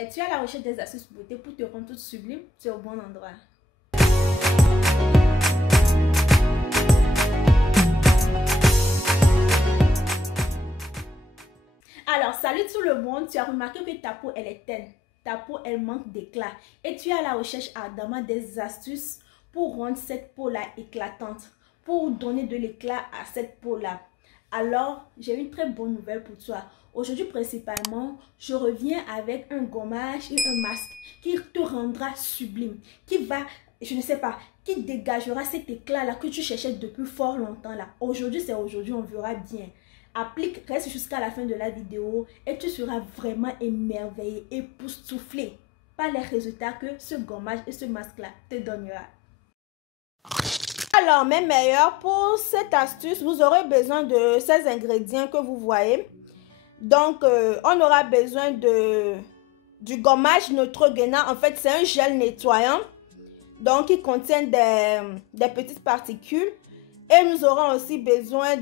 Es-tu à la recherche des astuces beauté pour te rendre toute sublime? Tu es au bon endroit. Alors, salut tout le monde. Tu as remarqué que ta peau, elle est terne. Ta peau, elle manque d'éclat. Et tu es à la recherche ardemment des astuces pour rendre cette peau-là éclatante, pour donner de l'éclat à cette peau-là. Alors, j'ai une très bonne nouvelle pour toi. Aujourd'hui, principalement, je reviens avec un gommage et un masque qui te rendra sublime, qui va, je ne sais pas, qui dégagera cet éclat-là que tu cherchais depuis fort longtemps là. Aujourd'hui, c'est aujourd'hui, on verra bien. Applique, reste jusqu'à la fin de la vidéo et tu seras vraiment émerveillé, époustouflé par les résultats que ce gommage et ce masque-là te donnera. Alors, mes meilleurs, pour cette astuce, vous aurez besoin de ces ingrédients que vous voyez. Donc, on aura besoin du gommage Neutrogena. En fait, c'est un gel nettoyant. Donc, il contient des petites particules. Et nous aurons aussi besoin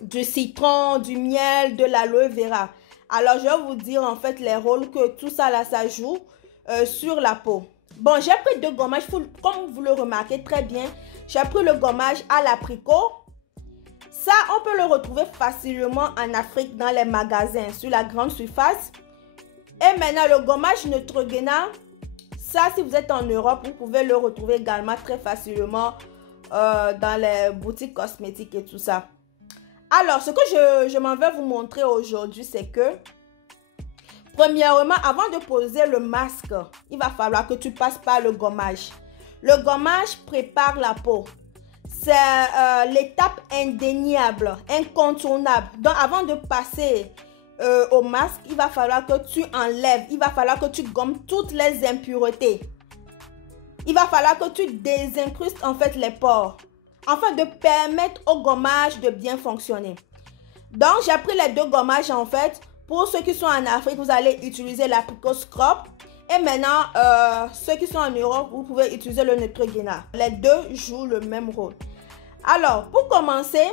du citron, du miel, de l'aloe vera. Alors, je vais vous dire en fait les rôles que tout ça là, ça joue sur la peau. Bon, j'ai pris deux gommages, comme vous le remarquez très bien. J'ai pris le gommage à l'abricot. Ça, on peut le retrouver facilement en Afrique dans les magasins, sur la grande surface. Et maintenant, le gommage Neutrogena, ça, si vous êtes en Europe, vous pouvez le retrouver également très facilement dans les boutiques cosmétiques et tout ça. Alors, ce que je m'en vais vous montrer aujourd'hui, c'est que, premièrement, avant de poser le masque, il va falloir que tu passes par le gommage. Le gommage prépare la peau. C'est l'étape indéniable, incontournable. Donc, avant de passer au masque, il va falloir que tu enlèves, il va falloir que tu gommes toutes les impuretés. Il va falloir que tu désincrustes en fait les pores, afin de permettre au gommage de bien fonctionner. Donc, j'ai pris les deux gommages en fait. Pour ceux qui sont en Afrique, vous allez utiliser l'abricot scrub. Et maintenant, ceux qui sont en Europe, vous pouvez utiliser le Neutrogena. Les deux jouent le même rôle. Alors, pour commencer,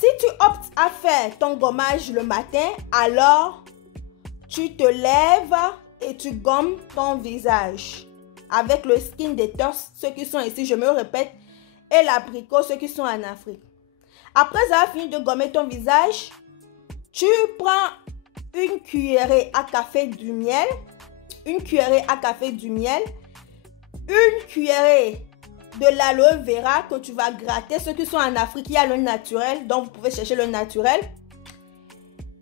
si tu optes à faire ton gommage le matin, alors tu te lèves et tu gommes ton visage avec le Skin Detox, ceux qui sont ici, je me répète, et l'abricot, ceux qui sont en Afrique. Après avoir fini de gommer ton visage, tu prends une cuillerée à café du miel, une cuillerée à café du miel, une cuillerée de l'aloe vera que tu vas gratter. Ceux qui sont en Afrique, il y a le naturel, donc vous pouvez chercher le naturel.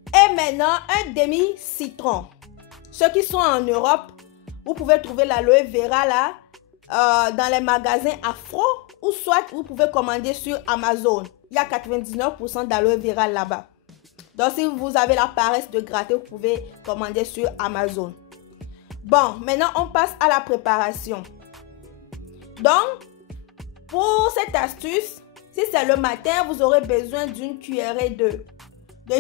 Et maintenant, un demi-citron. Ceux qui sont en Europe, vous pouvez trouver l'aloe vera là dans les magasins Afro, ou soit vous pouvez commander sur Amazon. Il y a 99% d'aloe vera là-bas. Donc, si vous avez la paresse de gratter, vous pouvez commander sur Amazon. Bon, maintenant, on passe à la préparation. Donc, pour cette astuce, si c'est le matin, vous aurez besoin d'une cuillerée de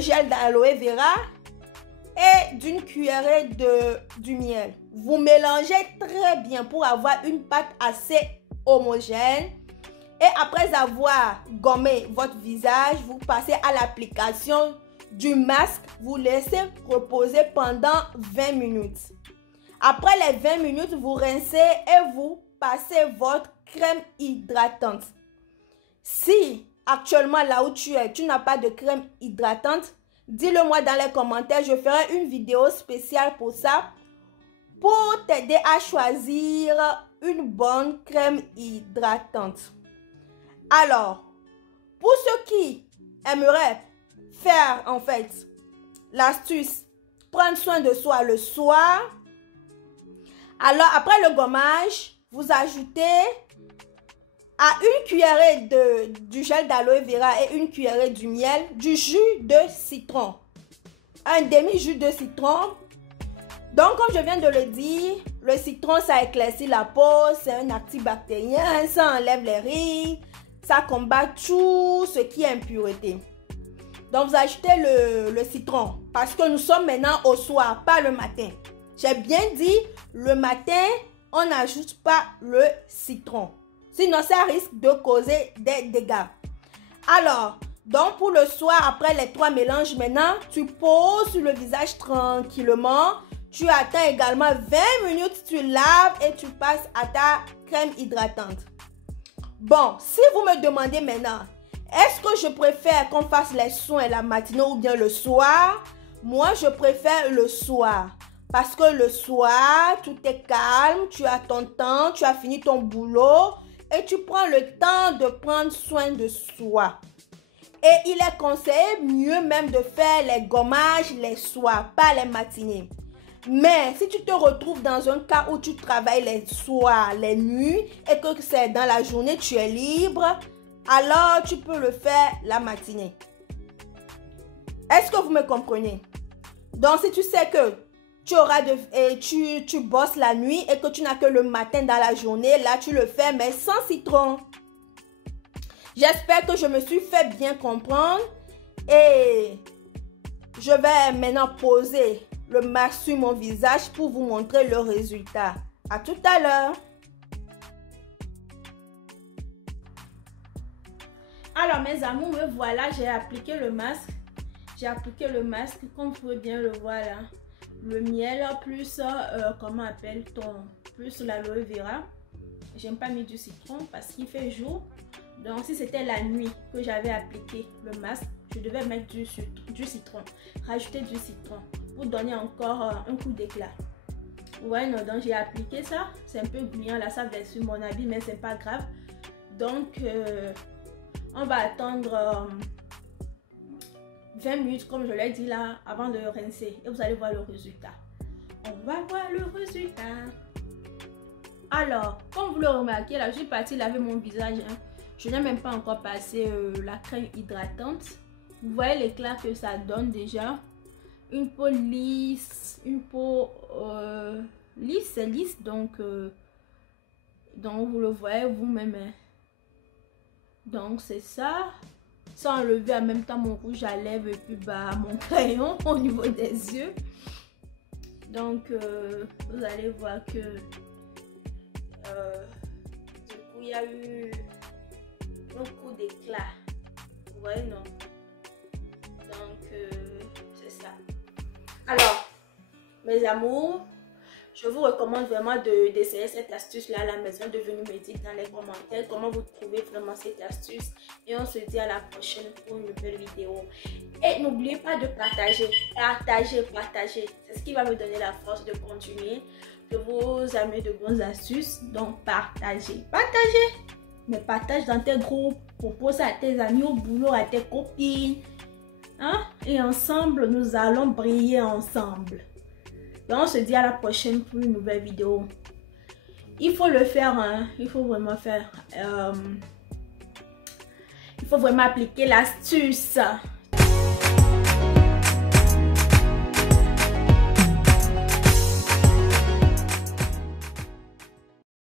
gel d'aloe vera et d'une cuillerée du miel. Vous mélangez très bien pour avoir une pâte assez homogène. Et après avoir gommé votre visage, vous passez à l'application du masque. Vous laissez reposer pendant 20 minutes. Après les 20 minutes, vous rincez et vous passez votre crème hydratante. Si actuellement là où tu es, tu n'as pas de crème hydratante, dis-le moi dans les commentaires. Je ferai une vidéo spéciale pour ça, pour t'aider à choisir une bonne crème hydratante. Alors, pour ceux qui aimeraient faire en fait l'astuce, prendre soin de soi le soir, alors après le gommage, vous ajoutez à une cuillerée du gel d'aloe vera et une cuillerée du miel, du jus de citron. Un demi-jus de citron. Donc, comme je viens de le dire, le citron, ça éclaircit la peau, c'est un antibactérien, ça enlève les rides, ça combat tout ce qui est impureté. Donc, vous ajoutez le citron parce que nous sommes maintenant au soir, pas le matin. J'ai bien dit, le matin, on n'ajoute pas le citron. Sinon, ça risque de causer des dégâts. Alors, Donc, pour le soir, après les 3 mélanges, maintenant, tu poses sur le visage tranquillement. Tu attends également 20 minutes, tu laves et tu passes à ta crème hydratante. Bon, si vous me demandez maintenant, est-ce que je préfère qu'on fasse les soins la matinée ou bien le soir? Moi, je préfère le soir. Parce que le soir, tout est calme, tu as ton temps, tu as fini ton boulot et tu prends le temps de prendre soin de soi. Et il est conseillé mieux même de faire les gommages les soirs, pas les matinées. Mais si tu te retrouves dans un cas où tu travailles les soirs, les nuits et que c'est dans la journée, tu es libre, alors tu peux le faire la matinée. Est-ce que vous me comprenez? Donc si tu sais que tu bosses la nuit et que tu n'as que le matin dans la journée, là tu le fais mais sans citron. J'espère que je me suis fait bien comprendre et je vais maintenant poser le masque sur mon visage pour vous montrer le résultat. À tout à l'heure. Alors mes amours, me voilà, j'ai appliqué le masque. J'ai appliqué le masque, comme vous pouvez bien le voir là. Le miel plus, comment appelle-t-on, plus l'aloe vera. J'aime pas mis du citron parce qu'il fait jour. Donc si c'était la nuit que j'avais appliqué le masque, je devais mettre du citron, rajouter du citron pour donner encore un coup d'éclat. Ouais, non, donc j'ai appliqué ça. C'est un peu gluant là, ça va sur mon habit, mais c'est pas grave. Donc on va attendre 20 minutes, comme je l'ai dit là, avant de rincer. Et vous allez voir le résultat. On va voir le résultat. Alors, comme vous le remarquez, là, je suis partie laver mon visage. Hein. Je n'ai même pas encore passé la crème hydratante. Vous voyez l'éclat que ça donne déjà. Une peau lisse. Une peau lisse, c'est lisse. Donc vous le voyez vous-même. Hein. Donc, c'est ça. Sans enlever en même temps mon rouge à lèvres et puis mon crayon au niveau des yeux. Donc, vous allez voir que du coup, il y a eu un coup d'éclat. Vous voyez, non? Donc, c'est ça. Alors, mes amours, je vous recommande vraiment d'essayer cette astuce-là à la maison, de venir me dire dans les commentaires comment vous trouvez vraiment cette astuce. Et on se dit à la prochaine pour une nouvelle vidéo. Et n'oubliez pas de partager, partager. C'est ce qui va me donner la force de continuer, de vous amener de bonnes astuces. Donc partagez. Mais partage dans tes groupes, propose à tes amis au boulot, à tes copines. Hein? Et ensemble, nous allons briller ensemble. Donc on se dit à la prochaine pour une nouvelle vidéo. Il faut le faire, hein? Il faut vraiment faire. Il faut vraiment appliquer l'astuce.